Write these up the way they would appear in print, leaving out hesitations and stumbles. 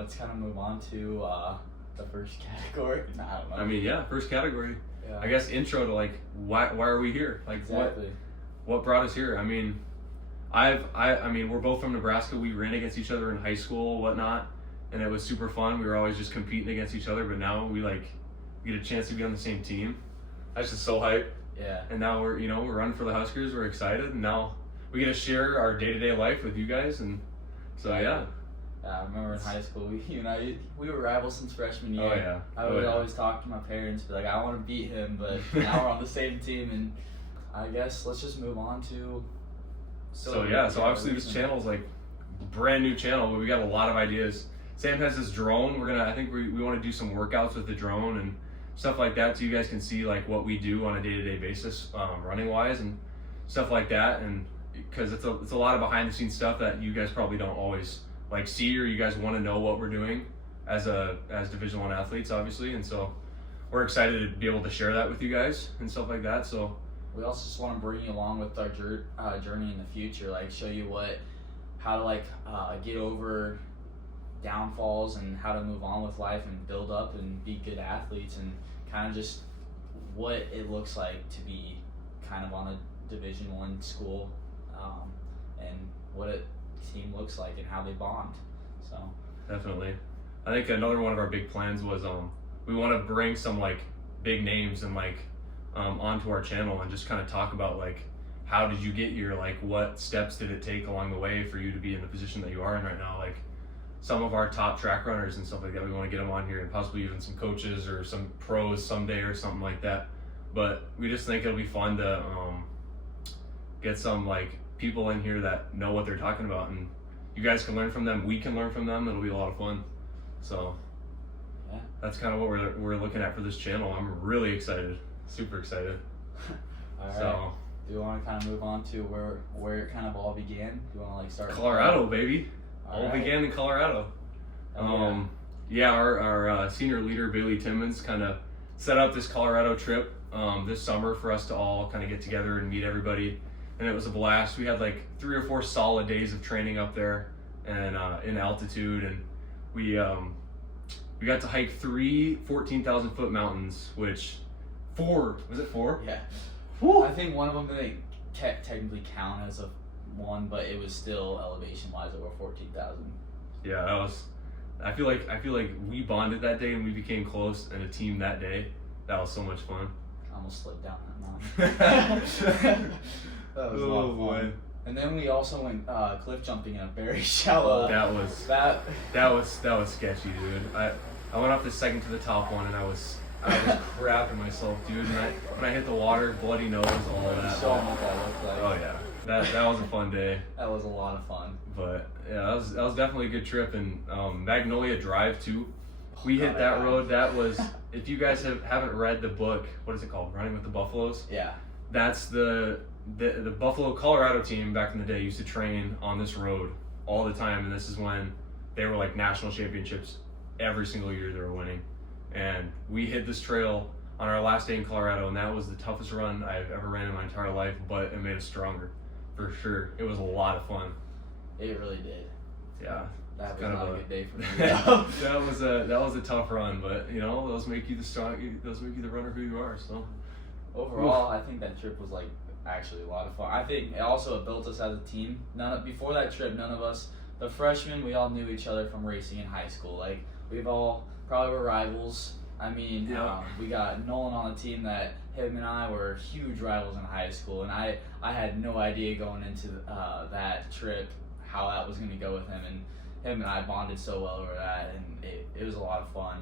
let's kind of move on to the first category. Nah, I don't know. I mean, yeah, first category. Yeah. I guess intro to like why are we here? Like Exactly. what brought us here? I mean, I mean, we're both from Nebraska. We ran against each other in high school, whatnot, and it was super fun. We were always just competing against each other, but now we get a chance to be on the same team. That's just so hype. Yeah. And now we're running for the Huskers. We're excited, and now we get to share our day-to-day life with you guys, and so yeah. I remember in high school, we were rivals since freshman year. Oh yeah. I would always talk to my parents, be like, I want to beat him, but now we're on the same team, and I guess let's just move on to. So obviously this channel is like brand new channel, but we got a lot of ideas. Sam has this drone. I think we want to do some workouts with the drone and stuff like that, so you guys can see like what we do on a day-to-day basis, running wise and stuff like that, and because it's a lot of behind-the-scenes stuff that you guys probably don't always like see, or you guys want to know what we're doing as Division I athletes, obviously, and so we're excited to be able to share that with you guys and stuff like that. So we also just want to bring you along with our journey in the future, like show you how to get over downfalls and how to move on with life and build up and be good athletes, and kind of just what it looks like to be kind of on a Division I school, and what a team looks like and how they bond. So definitely, I think another one of our big plans was we want to bring some like big names and onto our channel and just kind of talk about like how did you get here, like what steps did it take along the way for you to be in the position that you are in right now, like some of our top track runners and stuff like that. We want to get them on here, and possibly even some coaches or some pros someday or something like that. But we just think it'll be fun to get some like people in here that know what they're talking about, and you guys can learn from them, we can learn from them. It'll be a lot of fun. So yeah, that's kind of what we're looking at for this channel. I'm really excited, super excited. All right. So do you want to kind of move on to where it kind of all began? Do you want to start? Colorado, baby. All right. began in Colorado. Our senior leader Bailey Timmons kind of set up this Colorado trip this summer for us to all kind of get together and meet everybody, and it was a blast. We had like 3 or 4 solid days of training up there and in altitude, and we got to hike 3 14,000-foot mountains, which 4 was it 4? Yeah. Woo! I think one of them they technically count as a one, but it was still elevation wise over 14,000. Yeah, that was. I feel like we bonded that day and we became close and a team that day. That was so much fun. I almost slid down that mountain. That was a lot of fun. Boy. And then we also went cliff jumping in a very shallow. That was sketchy, dude. I went up the second to the top one and I was crapping myself, dude. And when I hit the water, bloody nose, all of that. So what that looked like. Oh yeah. That was a fun day. That was a lot of fun. But yeah, that was definitely a good trip. And Magnolia Drive too. We hit that road. That was, if you guys haven't read the book, what is it called? Running with the Buffaloes? Yeah. That's the Buffalo, Colorado team back in the day used to train on this road all the time. And this is when they were like national championships every single year they were winning. And we hit this trail on our last day in Colorado, and that was the toughest run I've ever ran in my entire life, but it made us stronger. For sure. It was a lot of fun. It really did. Yeah. That was not a good day for me. that was a tough run, but those make you the runner who you are. So overall, I think that trip was actually a lot of fun. I think it also built us as a team. Before that trip, none of us, the freshmen, we all knew each other from racing in high school. We've all probably were rivals. I mean, yeah. We got Nolan on the team that him and I were huge rivals in high school, and I had no idea going into that trip how that was going to go with him, and him and I bonded so well over that, and it was a lot of fun.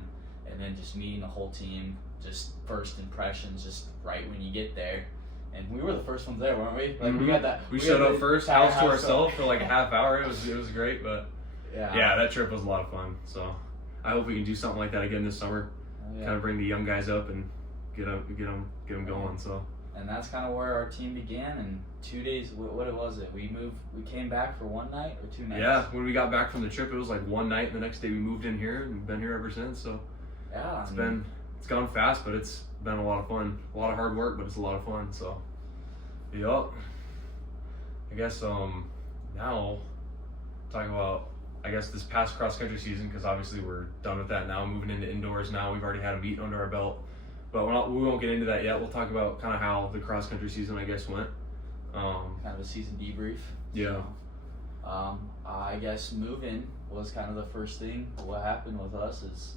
And then just meeting the whole team, just first impressions, just right when you get there. And we were the first ones there, weren't we? Mm-hmm. We got that. We showed up first, house to ourselves for like a half hour. It was great, but yeah, that trip was a lot of fun. So I hope we can do something like that again this summer. Kind of bring the young guys up and get them going. So. And that's kind of where our team began. And 2 days, what was it? We came back for one night or 2 nights? Yeah, when we got back from the trip, it was like one night, and the next day we moved in here, and we've been here ever since. So yeah, it's gone fast, but it's been a lot of fun. A lot of hard work, but it's a lot of fun. So, yep. I guess now talking about I guess this past cross country season, because obviously we're done with that now, moving into indoors now. We've already had a meet under our belt, but we won't get into that yet. We'll talk about kind of how the cross country season, I guess, went. Kind of a season debrief. Yeah. I guess moving was kind of the first thing. What happened with us is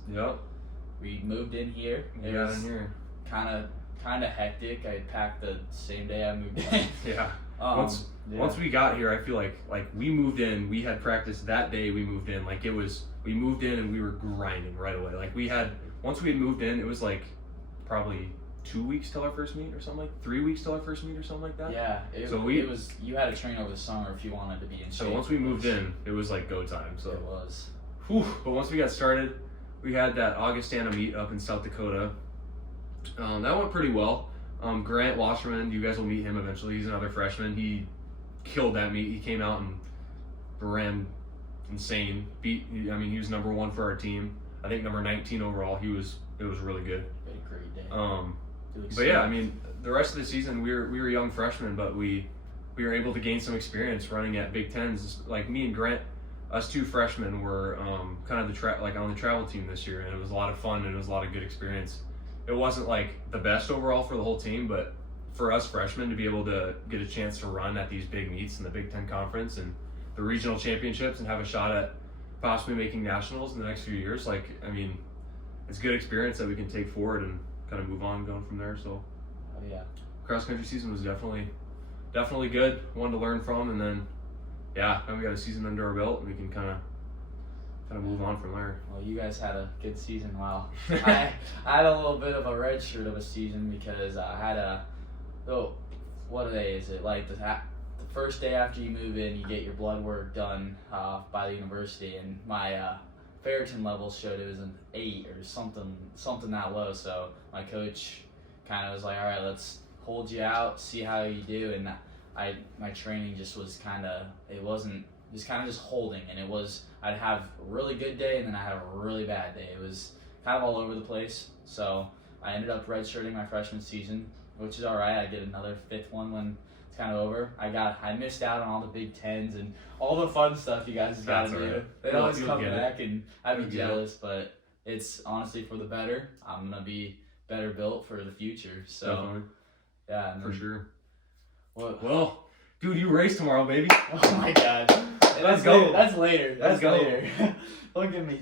we moved in here. It got was in here. kind of hectic. I packed the same day I moved in. Yeah. Once we got here, I feel like we moved in. We had practice that day. We moved in. Like we moved in and we were grinding right away. Like once we had moved in, it was like probably 2 weeks till our first meet or something, like 3 weeks till our first meet or something like that. Yeah. It was. You had to train over the summer if you wanted to be in shape. So once we moved in, it was like go time. So it was. Whew. But once we got started, we had that Augustana meet up in South Dakota. That went pretty well. Grant Wasserman, you guys will meet him eventually. He's another freshman. He killed that meet. He came out and ran insane. He was number 1 for our team. I think number 19 overall. It was really good. Had a great day. But yeah, I mean, the rest of the season we were young freshmen, but we were able to gain some experience running at Big Tens. Like me and Grant, us 2 freshmen were kind of on the travel team this year, and it was a lot of fun and it was a lot of good experience. It wasn't like the best overall for the whole team, but for us freshmen to be able to get a chance to run at these big meets in the Big Ten Conference and the regional championships and have a shot at possibly making nationals in the next few years, it's good experience that we can take forward and kind of move on going from there. So yeah, cross country season was definitely good, one to learn from, and then now we got a season under our belt and we can kind of move on from there. Well, you guys had a good season. Wow. I had a little bit of a red shirt of a season because I had what day is it? Like the first day after you move in, you get your blood work done by the university, and my ferritin levels showed it was an 8 or something that low. So my coach kind of was like, all right, let's hold you out, see how you do. And my training just was just holding, and I'd have a really good day and then I had a really bad day. It was kind of all over the place. So I ended up redshirting my freshman season, which is all right. I get another 5th one when it's kind of over. I missed out on all the Big Tens and all the fun stuff you guys got to do. They always come back and I'd be jealous, but it's honestly for the better. I'm gonna be better built for the future. So definitely. Yeah, for sure. Well, dude, you race tomorrow, baby. Oh my God. Let's go. That's later. Let's go. Later. Don't get me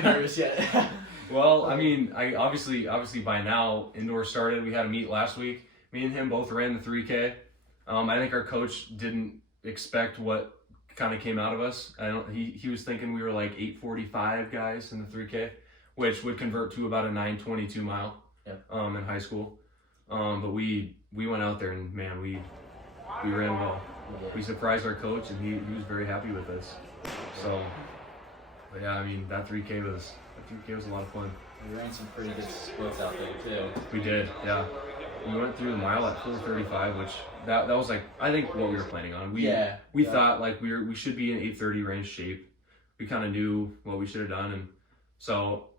nervous yet. Well, I obviously by now indoor started. We had a meet last week. Me and him both ran the 3K. I think our coach didn't expect what kind of came out of us. He was thinking we were like 8:45 guys in the 3K, which would convert to about a 9:22 mile. Yep. In high school. But we went out there and man, we ran well. We surprised our coach and he was very happy with us. So, but yeah, that 3K was a lot of fun. We ran some pretty good splits out there too. We did, yeah. We went through the mile at 4:35, which that was I think what we were planning on. We thought we should be in 8:30 range shape. We kind of knew what we should have done, and so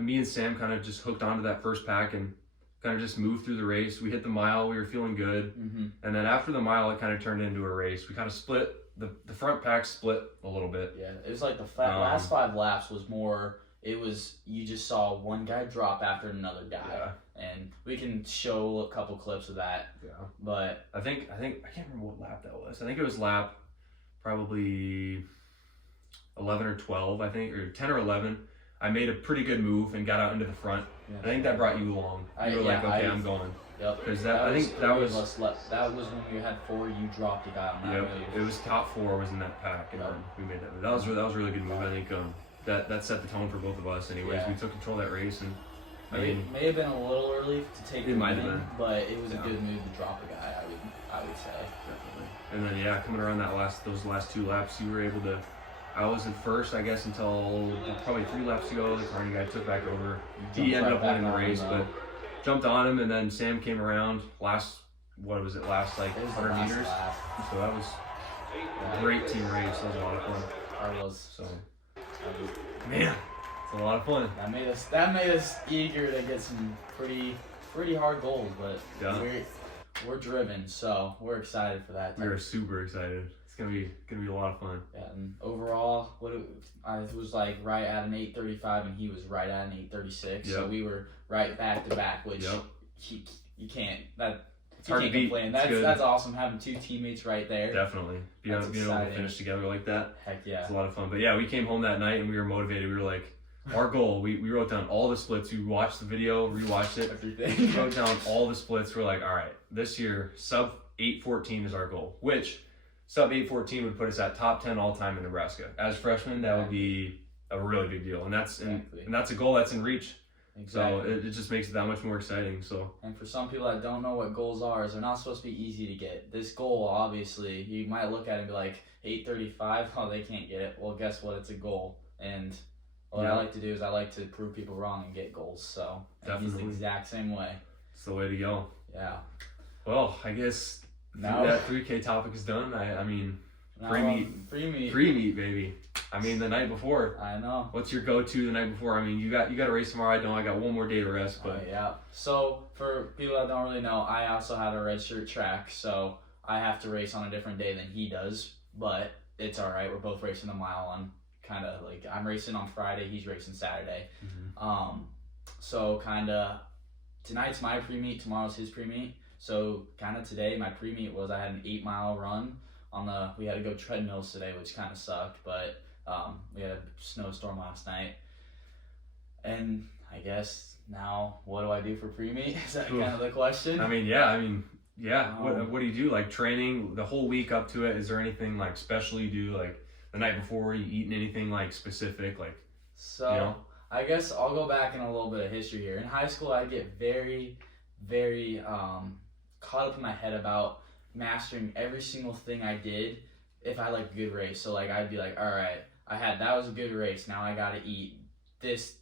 me and Sam kind of just hooked onto that first pack and kind of just moved through the race. We hit the mile, we were feeling good, and then after the mile, it kind of turned into a race. We kind of split the front pack split a little bit. Yeah, it was like the last 5 laps was more. It was you just saw one guy drop after another guy, and we can show a couple clips of that. Yeah, but I can't remember what lap that was. I think it was lap probably 11 or 12. I think or 10 or 11. I made a pretty good move and got out into the front. Yeah. I think that brought you along. You were like, okay, I'm going. Yep. Because that was when we had 4. You dropped a guy on that. Yep. It was top 4 was in that pack, and we made that. That was a really good move. I think that set the tone for both of us. Anyways, we took control of that race, and may have been a little early to take. It might have been, but it was a good move to drop a guy. I would say. Definitely. And then coming around those last 2 laps, you were able to. I was in first, I guess, until probably 3 laps to go. The Carney guy took back over. He ended up winning the race, but jumped on him, and then Sam came around last 100 meters. Lap. So that was a great team race. That was a lot of fun. So, man, it's a lot of fun. That made us eager to get some pretty hard goals, but we're driven, so we're excited for that. We're super excited. It's gonna be a lot of fun. Yeah, and overall, I was like right at an 8:35, and he was right at an 8:36. Yep. So we were right back to back, which Yep. you can't that It's you hard can't to beat. complain. It's good. That's awesome having two teammates right there. Definitely. Being able to exciting. finish together like that. Heck yeah. It's a lot of fun. But yeah, we came home that night and we were motivated. We were like, our goal, we wrote down all the splits. We watched the video, rewatched it, Everything. wrote down all the splits. We're like, all right, this year, sub 8:14 is our goal, which sub 8:14 would put us at top 10 all time in Nebraska. As freshmen, that would be a really big deal. And that's and that's a goal that's in reach. Exactly. So it just makes it that much more exciting. So And for some people that don't know what goals are, is they're not supposed to be easy to get. This goal, obviously, you might look at it and be like, 8:35, oh, they can't get it. Well, guess what? It's a goal. And what I like to do is I like to prove people wrong and get goals. So and he's the Definitely. exact same way. it's the way to go. Yeah. Well, I guess Now that 3K topic is done. I mean, free meat. Free meat. Free meat, baby. I mean, the night before. I know. What's your go-to the night before? I mean, you got a race tomorrow. I don't. I got one more day to rest, but Yeah. So for people that don't really know, I also had a redshirt track, so I have to race on a different day than he does. But it's all right. We're both racing a mile on kind of like I'm racing on Friday, he's racing Saturday. So kind of tonight's my pre-meet, tomorrow's his pre-meet. So kind of today my pre-meet was I had an 8-mile run we had to go treadmills today, which kind of sucked, but we had a snowstorm last night. And I guess now what do I do for pre-meet? Is that kind of the question? I mean, yeah. What do you do? Like training the whole week up to it? Is there anything like special you do like the night before? You eating anything like specific? Like so I guess I'll go back in a little bit of history here. In high school, I get very, very caught up in my head about mastering every single thing I did if I had like a good race. So like I'd be like, all right, that was a good race. Now I gotta eat this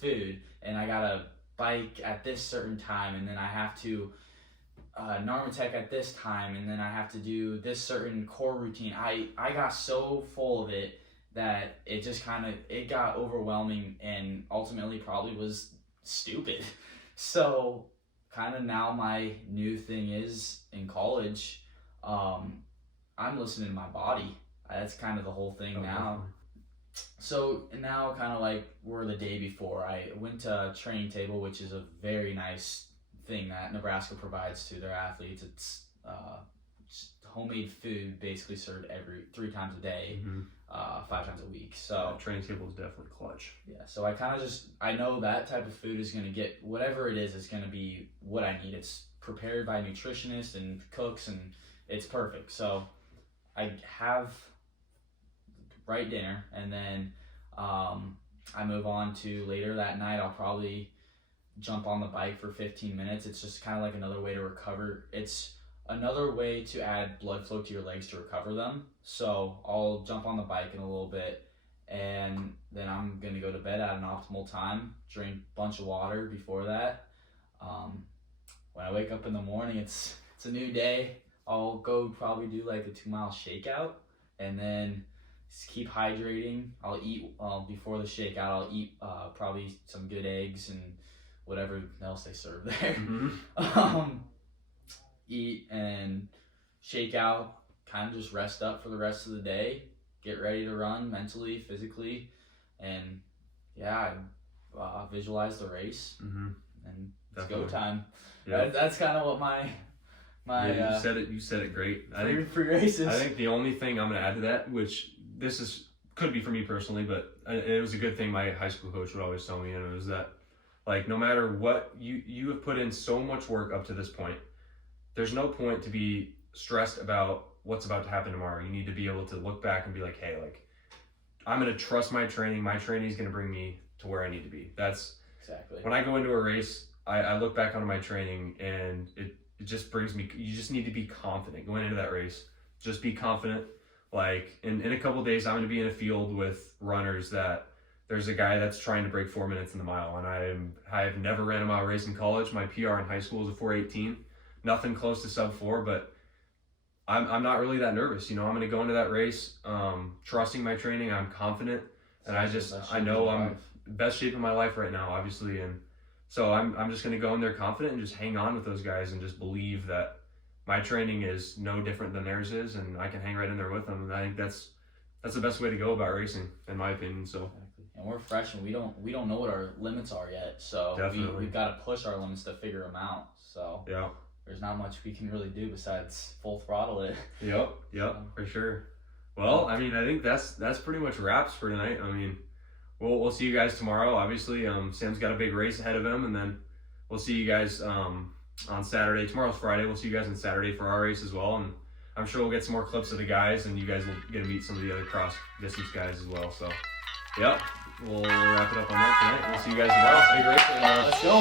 food, and I gotta bike at this certain time, and then I have to Normatec at this time, and then I have to do this certain core routine. I got so full of it that it just it got overwhelming and ultimately probably was stupid. So kind of now my new thing is in college, I'm listening to my body. That's kind of the whole thing now. So now kind of like we're the day before, I went to Training Table, which is a very nice thing that Nebraska provides to their athletes. It's homemade food basically served 3 times a day, 5 times a week. So Training Table is definitely clutch. Yeah, so I kind of I know that type of food is going to get, whatever it is going to be what I need. It's prepared by nutritionists and cooks, and it's perfect. So I have right dinner, and then I move on to later that night. I'll probably jump on the bike for 15 minutes. It's just kind of like another way to recover. It's another way to add blood flow to your legs to recover them. So I'll jump on the bike in a little bit, and then I'm going to go to bed at an optimal time, drink a bunch of water before that. When I wake up in the morning, it's a new day. I'll go probably do like a 2-mile shakeout, and then just keep hydrating. I'll eat before the shakeout. I'll eat probably some good eggs and whatever else they serve there. Eat and shake out, kind of just rest up for the rest of the day, get ready to run mentally, physically, and visualize the race, and it's go time. Yeah. That's kind of what my you said it great. I think pre-races. I think the only thing I'm gonna add to that, which could be for me personally, but it was a good thing my high school coach would always tell me, and it was that like no matter what you have put in so much work up to this point, there's no point to be stressed about what's about to happen tomorrow. You need to be able to look back and be like, hey, like I'm gonna trust my training. My training is gonna bring me to where I need to be. That's exactly when I go into a race. I look back on my training, and it just brings me. You just need to be confident going into that race. Just be confident. Like in a couple of days, I'm going to be in a field with runners that there's a guy that's trying to break 4 minutes in the mile, and I've never ran a mile race in college. My PR in high school was a 4:18, nothing close to sub 4, but I'm not really that nervous. I'm going to go into that race, trusting my training. I'm confident, and I know I'm best shape of my life right now, obviously, and so I'm just going to go in there confident and just hang on with those guys and just believe that my training is no different than theirs is, and I can hang right in there with them. And I think that's the best way to go about racing, in my opinion. So. Exactly. And we're fresh, and we don't know what our limits are yet. So we've got to push our limits to figure them out. So yeah, there's not much we can really do besides full throttle it. Yep, for sure. Well, I mean, I think that's pretty much wraps for tonight. I mean, we'll see you guys tomorrow. Obviously, Sam's got a big race ahead of him, and then we'll see you guys on Saturday. Tomorrow's Friday. We'll see you guys on Saturday for our race as well, and I'm sure we'll get some more clips of the guys, and you guys will get to meet some of the other cross distance guys as well. So, yep, we'll wrap it up on that tonight. We'll see you guys tomorrow. Big race. Let's go.